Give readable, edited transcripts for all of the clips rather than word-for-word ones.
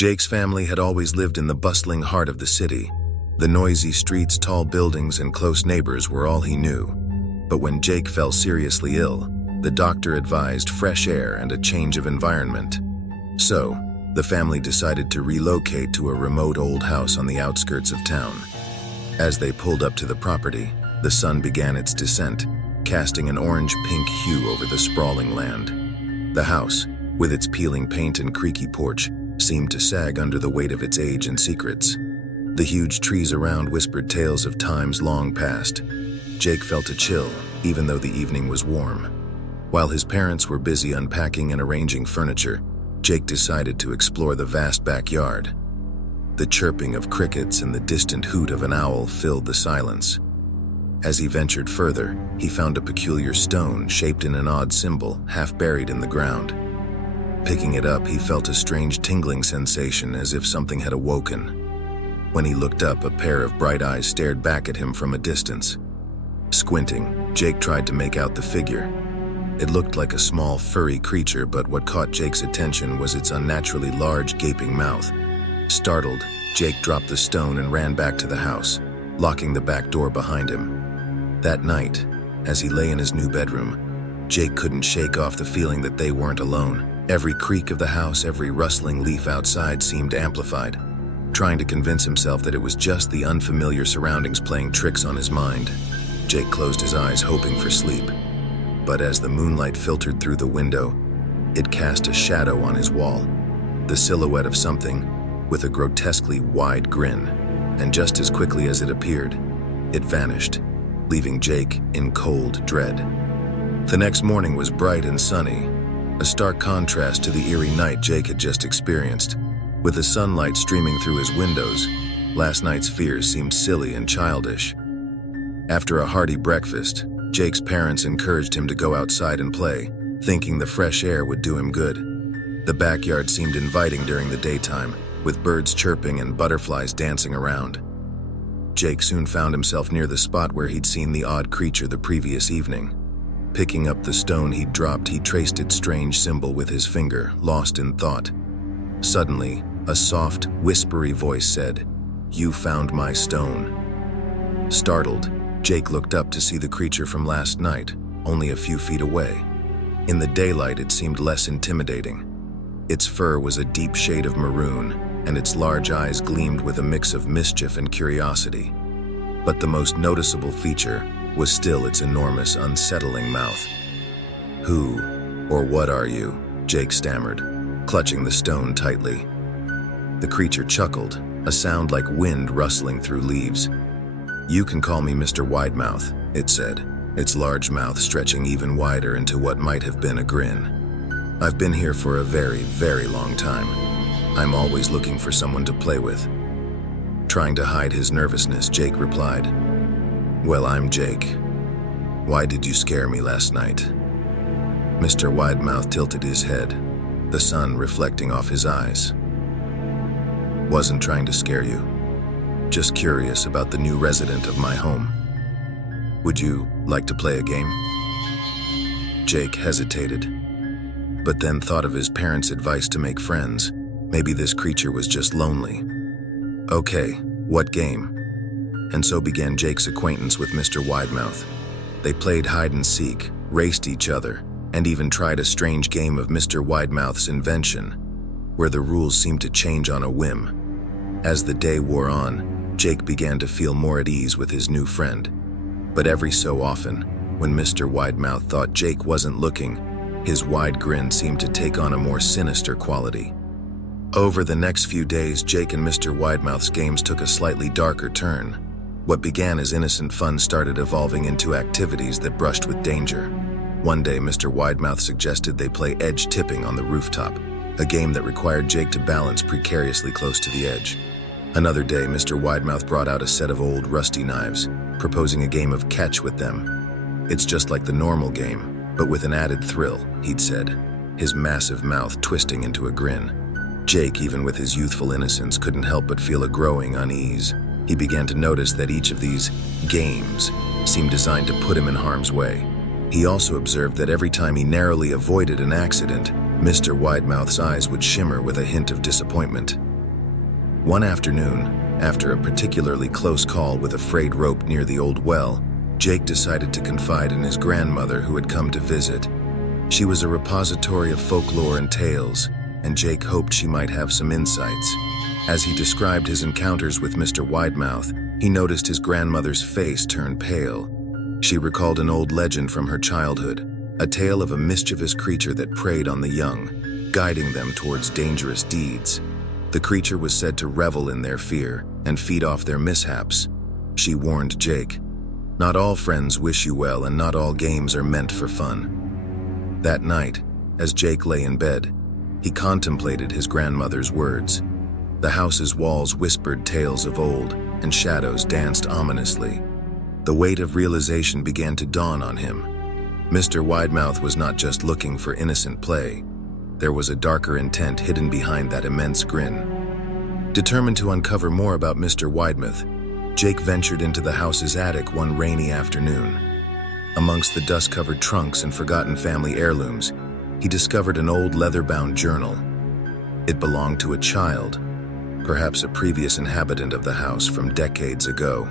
Jake's family had always lived in the bustling heart of the city. The noisy streets, tall buildings, and close neighbors were all he knew. But when Jake fell seriously ill, the doctor advised fresh air and a change of environment. So, the family decided to relocate to a remote old house on the outskirts of town. As they pulled up to the property, the sun began its descent, casting an orange-pink hue over the sprawling land. The house, with its peeling paint and creaky porch, seemed to sag under the weight of its age and secrets. The huge trees around whispered tales of times long past. Jake felt a chill, even though the evening was warm. While his parents were busy unpacking and arranging furniture, Jake decided to explore the vast backyard. The chirping of crickets and the distant hoot of an owl filled the silence. As he ventured further, he found a peculiar stone shaped in an odd symbol, half buried in the ground. Picking it up, he felt a strange tingling sensation as if something had awoken. When he looked up, a pair of bright eyes stared back at him from a distance. Squinting, Jake tried to make out the figure. It looked like a small, furry creature, but what caught Jake's attention was its unnaturally large, gaping mouth. Startled, Jake dropped the stone and ran back to the house, locking the back door behind him. That night, as he lay in his new bedroom, Jake couldn't shake off the feeling that they weren't alone. Every creak of the house, every rustling leaf outside seemed amplified. Trying to convince himself that it was just the unfamiliar surroundings playing tricks on his mind, Jake closed his eyes, hoping for sleep. But as the moonlight filtered through the window, it cast a shadow on his wall, the silhouette of something with a grotesquely wide grin, and just as quickly as it appeared, it vanished, leaving Jake in cold dread. The next morning was bright and sunny, a stark contrast to the eerie night Jake had just experienced. With the sunlight streaming through his windows, last night's fears seemed silly and childish. After a hearty breakfast, Jake's parents encouraged him to go outside and play, thinking the fresh air would do him good. The backyard seemed inviting during the daytime, with birds chirping and butterflies dancing around. Jake soon found himself near the spot where he'd seen the odd creature the previous evening. Picking up the stone he'd dropped, he traced its strange symbol with his finger, lost in thought. Suddenly, a soft, whispery voice said, "You found my stone." Startled, Jake looked up to see the creature from last night, only a few feet away. In the daylight, it seemed less intimidating. Its fur was a deep shade of maroon, and its large eyes gleamed with a mix of mischief and curiosity. But the most noticeable feature was still its enormous, unsettling mouth. "Who or what are you?" Jake stammered, clutching the stone tightly. The creature chuckled, a sound like wind rustling through leaves. "You can call me Mr. Widemouth," it said, its large mouth stretching even wider into what might have been a grin. "I've been here for a very, very long time. I'm always looking for someone to play with." Trying to hide his nervousness, Jake replied, "Well, I'm Jake. Why did you scare me last night?" Mr. Widemouth tilted his head, the sun reflecting off his eyes. "Wasn't trying to scare you. Just curious about the new resident of my home. Would you like to play a game?" Jake hesitated, but then thought of his parents' advice to make friends. Maybe this creature was just lonely. "Okay, what game?" And so began Jake's acquaintance with Mr. Widemouth. They played hide and seek, raced each other, and even tried a strange game of Mr. Widemouth's invention, where the rules seemed to change on a whim. As the day wore on, Jake began to feel more at ease with his new friend. But every so often, when Mr. Widemouth thought Jake wasn't looking, his wide grin seemed to take on a more sinister quality. Over the next few days, Jake and Mr. Widemouth's games took a slightly darker turn. What began as innocent fun started evolving into activities that brushed with danger. One day, Mr. Widemouth suggested they play edge tipping on the rooftop, a game that required Jake to balance precariously close to the edge. Another day, Mr. Widemouth brought out a set of old rusty knives, proposing a game of catch with them. "It's just like the normal game, but with an added thrill," he'd said, his massive mouth twisting into a grin. Jake, even with his youthful innocence, couldn't help but feel a growing unease. He began to notice that each of these games seemed designed to put him in harm's way. He also observed that every time he narrowly avoided an accident, Mr. Widemouth's eyes would shimmer with a hint of disappointment. One afternoon, after a particularly close call with a frayed rope near the old well, Jake decided to confide in his grandmother who had come to visit. She was a repository of folklore and tales, and Jake hoped she might have some insights. As he described his encounters with Mr. Widemouth, he noticed his grandmother's face turn pale. She recalled an old legend from her childhood, a tale of a mischievous creature that preyed on the young, guiding them towards dangerous deeds. The creature was said to revel in their fear and feed off their mishaps. She warned Jake, "Not all friends wish you well, and not all games are meant for fun." That night, as Jake lay in bed, he contemplated his grandmother's words. The house's walls whispered tales of old, and shadows danced ominously. The weight of realization began to dawn on him. Mr. Widemouth was not just looking for innocent play. There was a darker intent hidden behind that immense grin. Determined to uncover more about Mr. Widemouth, Jake ventured into the house's attic one rainy afternoon. Amongst the dust-covered trunks and forgotten family heirlooms, he discovered an old leather-bound journal. It belonged to a child, perhaps a previous inhabitant of the house from decades ago.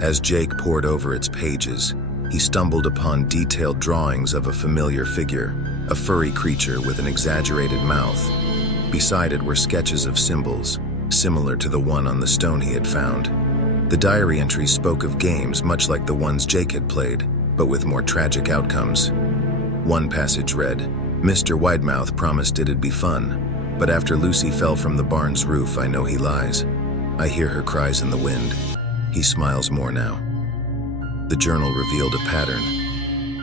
As Jake pored over its pages, he stumbled upon detailed drawings of a familiar figure, a furry creature with an exaggerated mouth. Beside it were sketches of symbols, similar to the one on the stone he had found. The diary entries spoke of games much like the ones Jake had played, but with more tragic outcomes. One passage read, "Mr. Widemouth promised it'd be fun, but after Lucy fell from the barn's roof, I know he lies. I hear her cries in the wind. He smiles more now." The journal revealed a pattern.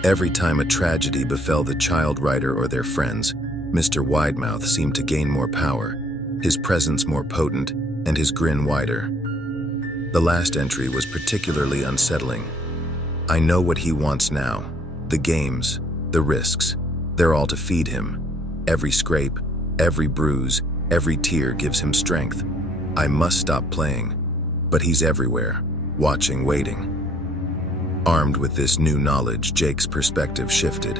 Every time a tragedy befell the child writer or their friends, Mr. Widemouth seemed to gain more power, his presence more potent, and his grin wider. The last entry was particularly unsettling. "I know what he wants now. The games, the risks, they're all to feed him. Every scrape, every bruise, every tear gives him strength. I must stop playing. But he's everywhere, watching, waiting." Armed with this new knowledge, Jake's perspective shifted.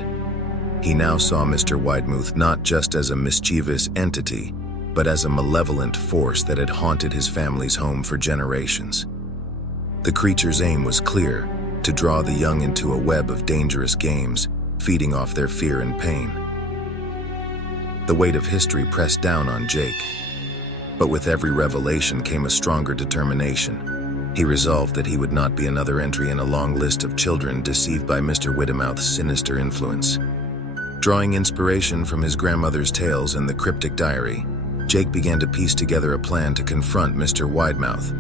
He now saw Mr. Widemouth not just as a mischievous entity, but as a malevolent force that had haunted his family's home for generations. The creature's aim was clear, to draw the young into a web of dangerous games, feeding off their fear and pain. The weight of history pressed down on Jake. But with every revelation came a stronger determination. He resolved that he would not be another entry in a long list of children deceived by Mr. Widemouth's sinister influence. Drawing inspiration from his grandmother's tales and the cryptic diary, Jake began to piece together a plan to confront Mr. Widemouth.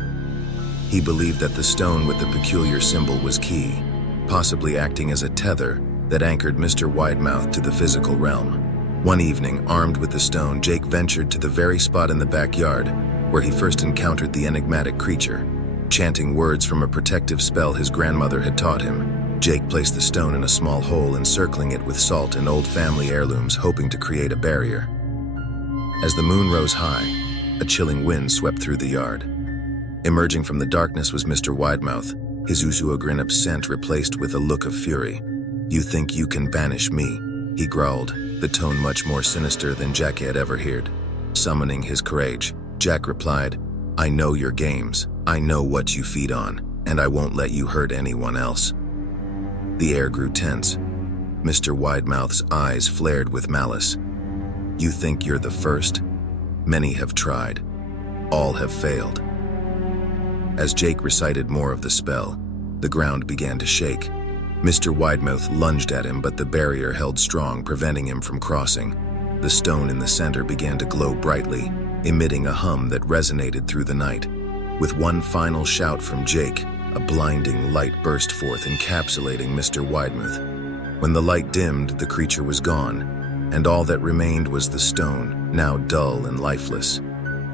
He believed that the stone with the peculiar symbol was key, possibly acting as a tether that anchored Mr. Widemouth to the physical realm. One evening, armed with the stone, Jake ventured to the very spot in the backyard where he first encountered the enigmatic creature. Chanting words from a protective spell his grandmother had taught him, Jake placed the stone in a small hole, encircling it with salt and old family heirlooms, hoping to create a barrier. As the moon rose high, a chilling wind swept through the yard. Emerging from the darkness was Mr. Widemouth, his Usuagrin scent replaced with a look of fury. "You think you can banish me?" he growled, the tone much more sinister than Jack had ever heard. Summoning his courage, Jack replied, "I know your games. I know what you feed on, and I won't let you hurt anyone else." The air grew tense. Mr. Widemouth's eyes flared with malice. "You think you're the first? Many have tried. All have failed." As Jake recited more of the spell, the ground began to shake. Mr. Widemouth lunged at him, but the barrier held strong, preventing him from crossing. The stone in the center began to glow brightly, emitting a hum that resonated through the night. With one final shout from Jake, a blinding light burst forth, encapsulating Mr. Widemouth. When the light dimmed, the creature was gone, and all that remained was the stone, now dull and lifeless.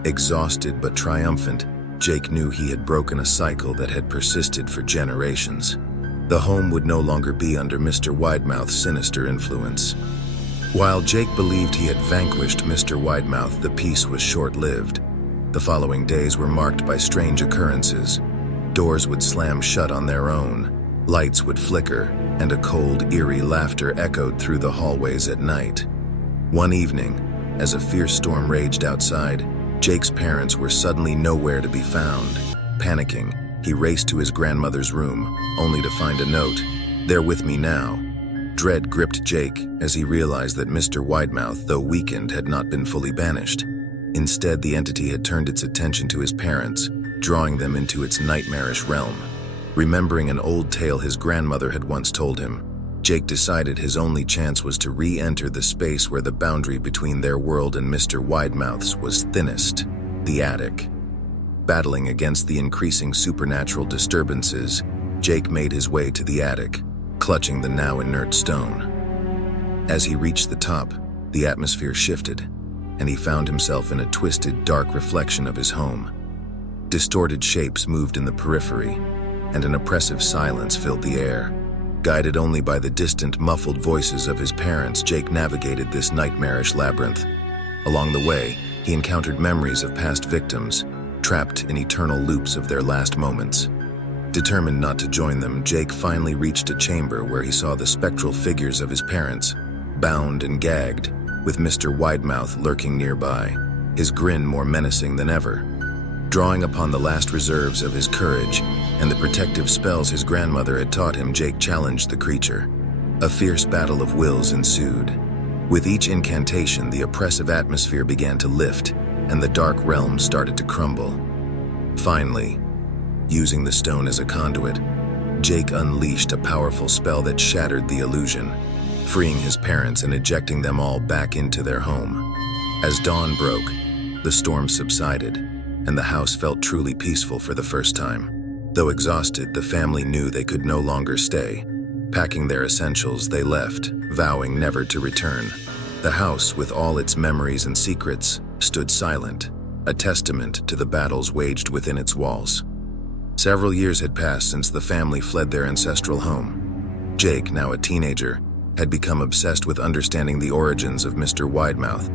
Exhausted but triumphant, Jake knew he had broken a cycle that had persisted for generations. The home would no longer be under Mr. Widemouth's sinister influence. While Jake believed he had vanquished Mr. Widemouth, the peace was short-lived. The following days were marked by strange occurrences. Doors would slam shut on their own, lights would flicker, and a cold, eerie laughter echoed through the hallways at night. One evening, as a fierce storm raged outside, Jake's parents were suddenly nowhere to be found. Panicking, he raced to his grandmother's room, only to find a note, "They're with me now." Dread gripped Jake as he realized that Mr. Widemouth, though weakened, had not been fully banished. Instead, the entity had turned its attention to his parents, drawing them into its nightmarish realm. Remembering an old tale his grandmother had once told him, Jake decided his only chance was to re-enter the space where the boundary between their world and Mr. Widemouth's was thinnest, the attic. Battling against the increasing supernatural disturbances, Jake made his way to the attic, clutching the now inert stone. As he reached the top, the atmosphere shifted, and he found himself in a twisted, dark reflection of his home. Distorted shapes moved in the periphery, and an oppressive silence filled the air. Guided only by the distant, muffled voices of his parents, Jake navigated this nightmarish labyrinth. Along the way, he encountered memories of past victims, trapped in eternal loops of their last moments. Determined not to join them, Jake finally reached a chamber where he saw the spectral figures of his parents, bound and gagged, with Mr. Widemouth lurking nearby, his grin more menacing than ever. Drawing upon the last reserves of his courage and the protective spells his grandmother had taught him, Jake challenged the creature. A fierce battle of wills ensued. With each incantation, the oppressive atmosphere began to lift, and the dark realm started to crumble. Finally, using the stone as a conduit, Jake unleashed a powerful spell that shattered the illusion, freeing his parents and ejecting them all back into their home. As dawn broke, the storm subsided, and the house felt truly peaceful for the first time. Though exhausted, the family knew they could no longer stay. Packing their essentials, they left, vowing never to return. The house, with all its memories and secrets, stood silent, a testament to the battles waged within its walls. Several years had passed since the family fled their ancestral home. Jake, now a teenager, had become obsessed with understanding the origins of Mr. Widemouth.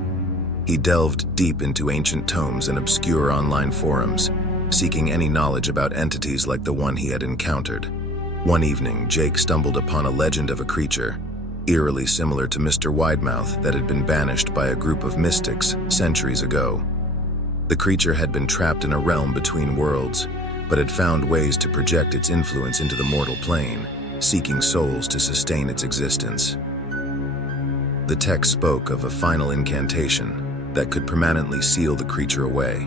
He delved deep into ancient tomes and obscure online forums, seeking any knowledge about entities like the one he had encountered. One evening, Jake stumbled upon a legend of a creature, eerily similar to Mr. Widemouth, that had been banished by a group of mystics centuries ago. The creature had been trapped in a realm between worlds, but had found ways to project its influence into the mortal plane, seeking souls to sustain its existence. The text spoke of a final incantation that could permanently seal the creature away,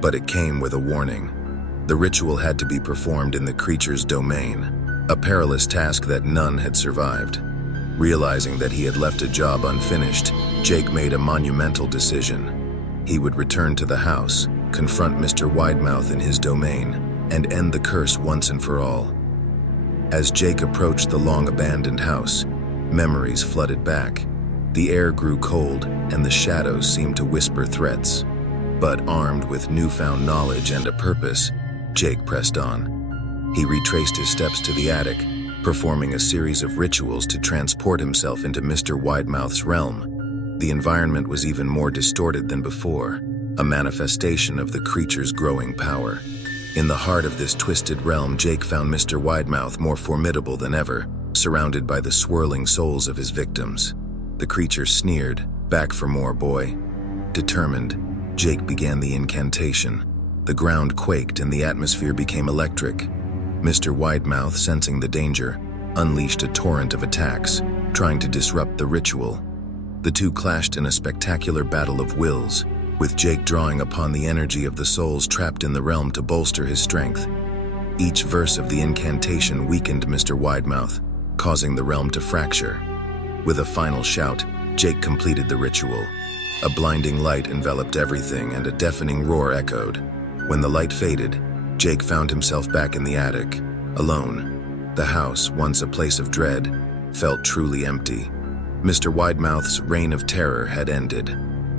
but it came with a warning. The ritual had to be performed in the creature's domain, a perilous task that none had survived. Realizing that he had left a job unfinished, Jake made a monumental decision. He would return to the house, confront Mr. Widemouth in his domain, and end the curse once and for all. As Jake approached the long-abandoned house, memories flooded back. The air grew cold, and the shadows seemed to whisper threats. But armed with newfound knowledge and a purpose, Jake pressed on. He retraced his steps to the attic, performing a series of rituals to transport himself into Mr. Widemouth's realm. The environment was even more distorted than before, a manifestation of the creature's growing power. In the heart of this twisted realm, Jake found Mr. Widemouth more formidable than ever, surrounded by the swirling souls of his victims. The creature sneered, "Back for more, boy." Determined, Jake began the incantation. The ground quaked and the atmosphere became electric. Mr. Widemouth, sensing the danger, unleashed a torrent of attacks, trying to disrupt the ritual. The two clashed in a spectacular battle of wills, with Jake drawing upon the energy of the souls trapped in the realm to bolster his strength. Each verse of the incantation weakened Mr. Widemouth, causing the realm to fracture. With a final shout, Jake completed the ritual. A blinding light enveloped everything, and a deafening roar echoed. When the light faded, Jake found himself back in the attic, alone. The house, once a place of dread, felt truly empty. Mr. Widemouth's reign of terror had ended.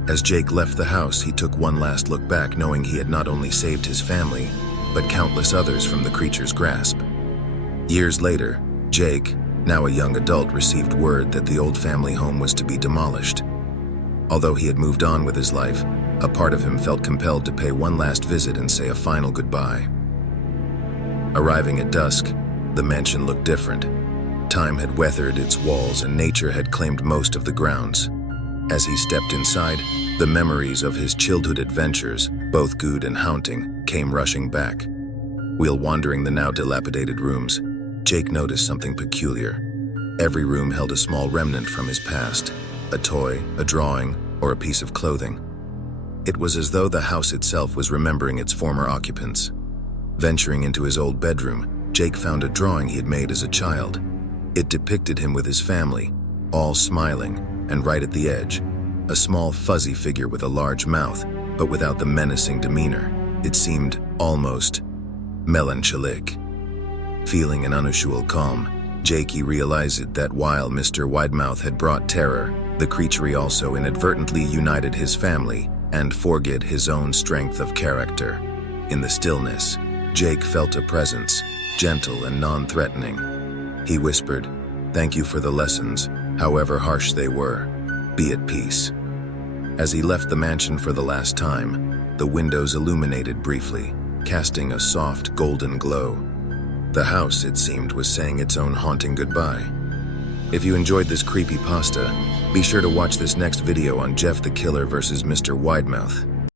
As Jake left the house, he took one last look back, knowing he had not only saved his family, but countless others from the creature's grasp. Years later, Jake, now a young adult, received word that the old family home was to be demolished. Although he had moved on with his life, a part of him felt compelled to pay one last visit and say a final goodbye. Arriving at dusk, the mansion looked different. Time had weathered its walls and nature had claimed most of the grounds. As he stepped inside, The memories of his childhood adventures, both good and haunting, came rushing back. While wandering the now dilapidated rooms, Jake noticed something peculiar. Every room held a small remnant from his past, a toy, a drawing, or a piece of clothing. It was as though the house itself was remembering its former occupants. Venturing into his old bedroom, Jake found a drawing he had made as a child. It depicted him with his family, all smiling, and right at the edge, a small fuzzy figure with a large mouth, but without the menacing demeanor. It seemed almost melancholic. Feeling an unusual calm, Jakey realized that while Mr. Widemouth had brought terror, the creature also inadvertently united his family and forget his own strength of character. In the stillness, Jake felt a presence, gentle and non-threatening. He whispered, "Thank you for the lessons, however harsh they were. Be at peace." As he left the mansion for the last time, the windows illuminated briefly, casting a soft golden glow. The house, it seemed, was saying its own haunting goodbye. If you enjoyed this creepypasta, be sure to watch this next video on Jeff the Killer versus Mr. Widemouth.